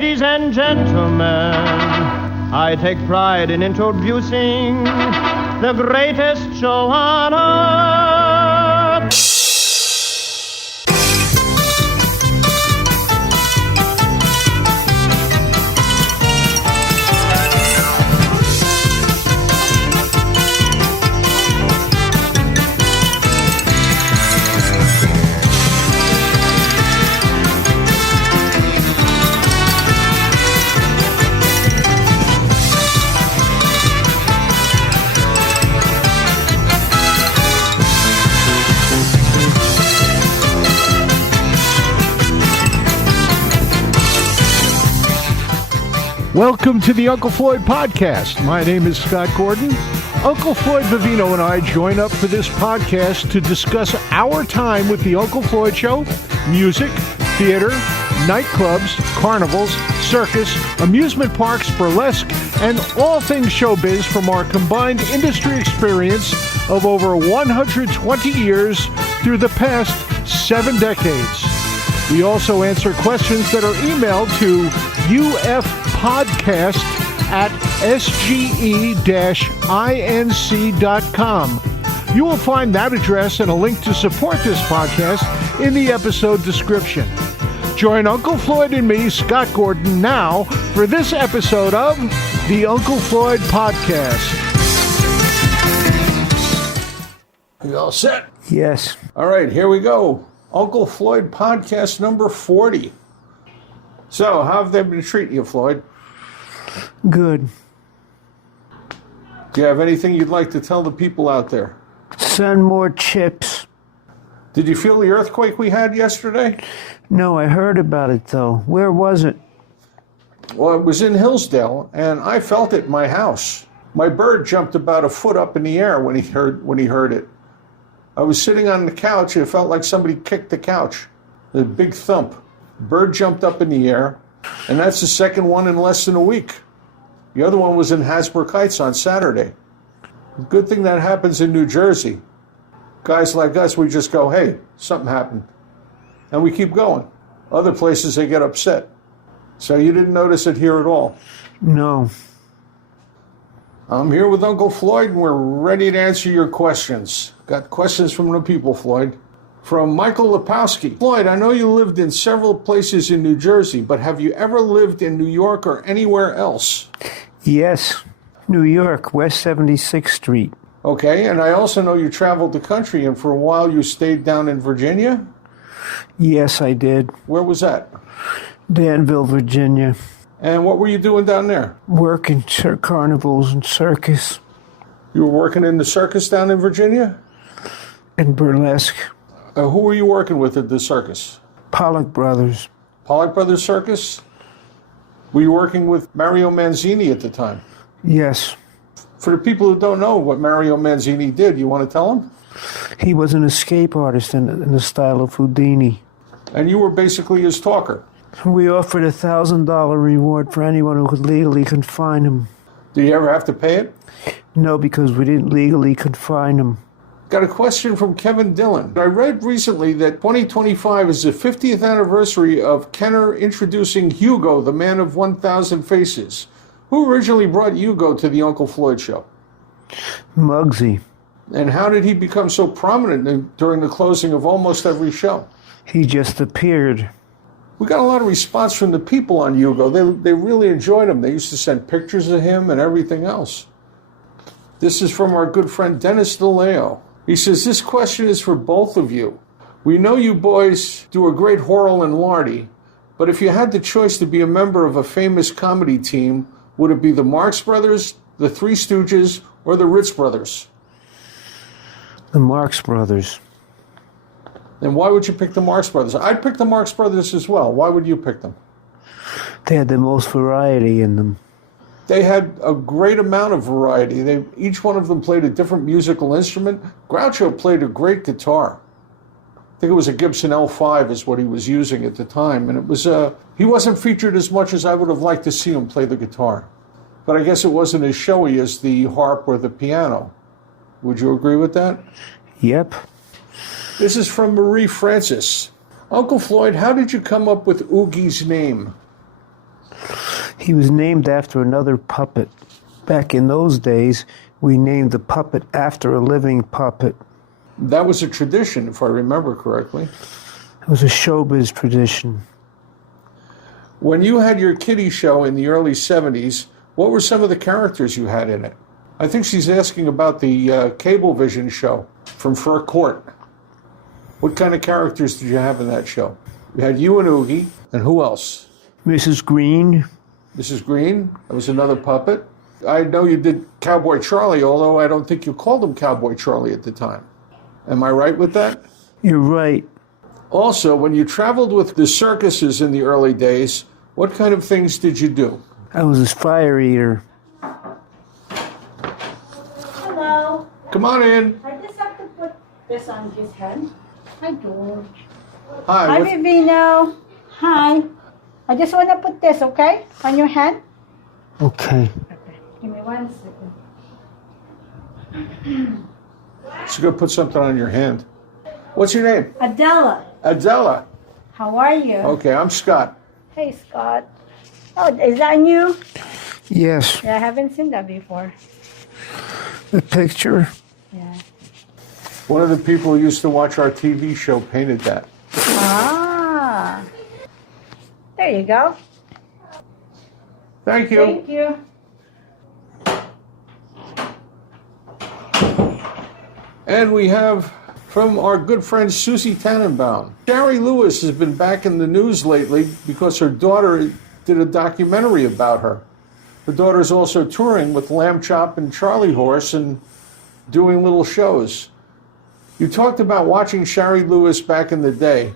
Ladies and gentlemen, I take pride in introducing the greatest show on earth. Welcome to the Uncle Floyd podcast. My name is Scott Gordon. Uncle Floyd Vivino and I join up for this podcast to discuss our time with the Uncle Floyd Show, music, theater, nightclubs, carnivals, circus, amusement parks, burlesque, and all things showbiz from our combined industry experience of over 120 years through the past 7 decades. We also answer questions that are emailed to ufpodcast@sge-inc.com. You will find that address and a link to support this podcast in the episode description. Join Uncle Floyd and me, Scott Gordon, now for this episode of the Uncle Floyd Podcast. You all set? Yes. All right, here we go. Uncle Floyd podcast number 40. So, how have they been treating you, Floyd? Good. Do you have anything you'd like to tell the people out there? Send more chips. Did you feel the earthquake we had yesterday? No, I heard about it, though. Where was it? Well, it was in Hillsdale, and I felt it in my house. My bird jumped about a foot up in the air when he heard it. I was sitting on the couch, and it felt like somebody kicked the couch. A big thump. Bird jumped up in the air, and that's the second one in less than a week. The other one was in Hasbrook Heights on Saturday. Good thing that happens in New Jersey. Guys like us, we just go, hey, something happened. And we keep going. Other places, they get upset. So you didn't notice it here at all? No. I'm here with Uncle Floyd, and we're ready to answer your questions. Got questions from the people, Floyd. From Michael Lepowski. Floyd, I know you lived in several places in New Jersey, but have you ever lived in New York or anywhere else? Yes. New York, West 76th Street. Okay, and I also know you traveled the country, and for a while you stayed down in Virginia? Yes, I did. Where was that? Danville, Virginia. And what were you doing down there? Working carnivals and circus. You were working in the circus down in Virginia? And burlesque. Who were you working with at the circus? Pollock Brothers. Pollock Brothers Circus? Were you working with Mario Manzini at the time? Yes. For the people who don't know what Mario Manzini did, you want to tell them? He was an escape artist in the style of Houdini. And you were basically his talker? We offered a $1,000 reward for anyone who could legally confine him. Did you ever have to pay it? No, because we didn't legally confine him. Got a question from Kevin Dillon. I read recently that 2025 is the 50th anniversary of Kenner introducing Hugo, the man of 1,000 faces. Who originally brought Hugo to the Uncle Floyd Show? Muggsy. And how did he become so prominent during the closing of almost every show? He just appeared. We got a lot of response from the people on Hugo. They really enjoyed him. They used to send pictures of him and everything else. This is from our good friend Dennis DeLeo. He says, this question is for both of you. We know you boys do a great Horrell and Lardy, but if you had the choice to be a member of a famous comedy team, would it be the Marx Brothers, the Three Stooges, or the Ritz Brothers? The Marx Brothers. And why would you pick the Marx Brothers? I'd pick the Marx Brothers as well. Why would you pick them? They had the most variety in them. They had a great amount of variety. Each one of them played a different musical instrument. Groucho played a great guitar. I think it was a Gibson L5 is what he was using at the time. And it was he wasn't featured as much as I would have liked to see him play the guitar. But I guess it wasn't as showy as the harp or the piano. Would you agree with that? Yep. This is from Marie Francis. Uncle Floyd, how did you come up with Oogie's name? He was named after another puppet. Back in those days, we named the puppet after a living puppet. That was a tradition, if I remember correctly. It was a showbiz tradition. When you had your kiddie show in the early 70s, what were some of the characters you had in it? I think she's asking about the Cablevision show from Fur Court. What kind of characters did you have in that show? We had you and Oogie, and who else? Mrs. Green. Mrs. Green, that was another puppet. I know you did Cowboy Charlie, although I don't think you called him Cowboy Charlie at the time. Am I right with that? You're right. Also, when you traveled with the circuses in the early days, what kind of things did you do? I was a fire eater. Hello. Come on in. I just have to put this on his head. Hi, George. Hi. Hi, Vivino. Hi. I just want to put this, okay, on your head. Okay. Give me 1 second. She's going to put something on your hand. What's your name? Adela. Adela. How are you? Okay, I'm Scott. Hey, Scott. Oh, is that new? Yes. Yeah, I haven't seen that before. The picture. Yeah. One of the people who used to watch our TV show painted that. Ah. There you go. Thank you. Thank you. And we have from our good friend Susie Tannenbaum. Shari Lewis has been back in the news lately because her daughter did a documentary about her. Her daughter is also touring with Lamb Chop and Charlie Horse and doing little shows. You talked about watching Shari Lewis back in the day.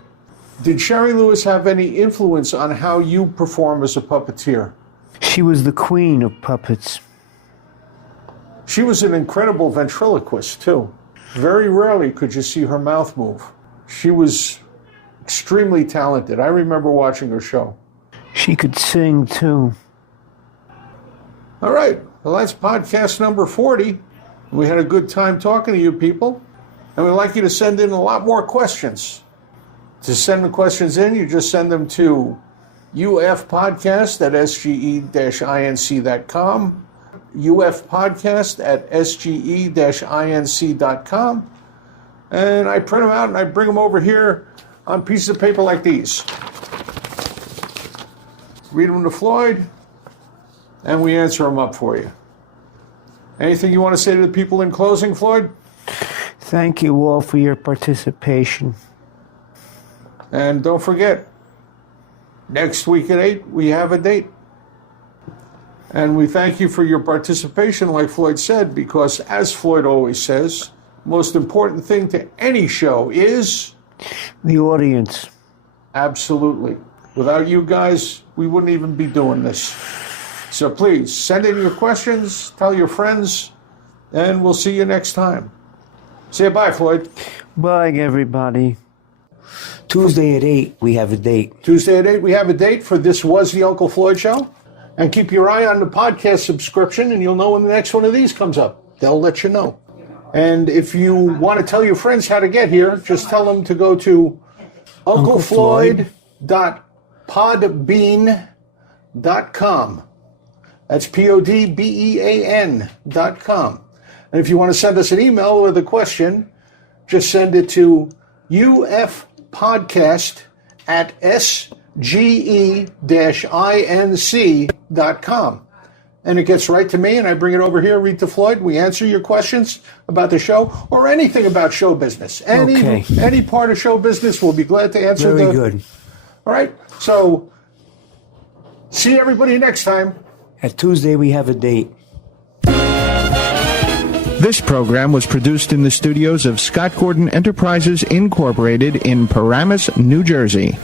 Did Shari Lewis have any influence on how you perform as a puppeteer? She was the queen of puppets. She was an incredible ventriloquist, too. Very rarely could you see her mouth move. She was extremely talented. I remember watching her show. She could sing, too. All right. Well, that's podcast number 40. We had a good time talking to you people. And we'd like you to send in a lot more questions. To send the questions in, you just send them to ufpodcast@sge-inc.com, ufpodcast@sge-inc.com, and I print them out and I bring them over here on pieces of paper like these. Read them to Floyd, and we answer them up for you. Anything you want to say to the people in closing, Floyd? Thank you all for your participation. And don't forget, next week at 8, we have a date. And we thank you for your participation, like Floyd said, because as Floyd always says, most important thing to any show is the audience. Absolutely. Without you guys, we wouldn't even be doing this. So please, send in your questions, tell your friends, and we'll see you next time. Say bye, Floyd. Bye, everybody. Tuesday at 8, we have a date. Tuesday at 8, we have a date for This Was the Uncle Floyd Show. And keep your eye on the podcast subscription, and you'll know when the next one of these comes up. They'll let you know. And if you want to tell your friends how to get here, just tell them to go to unclefloyd.podbean.com. That's podbean.com. And if you want to send us an email with a question, just send it to ufpodcast@sge-inc.com. And it gets right to me, and I bring it over here, read to Floyd. We answer your questions about the show or anything about show business. Any part of show business, we'll be glad to answer. Very good. All right. So, see everybody next time. At Tuesday, we have a date. This program was produced in the studios of Scott Gordon Enterprises, Incorporated in Paramus, New Jersey.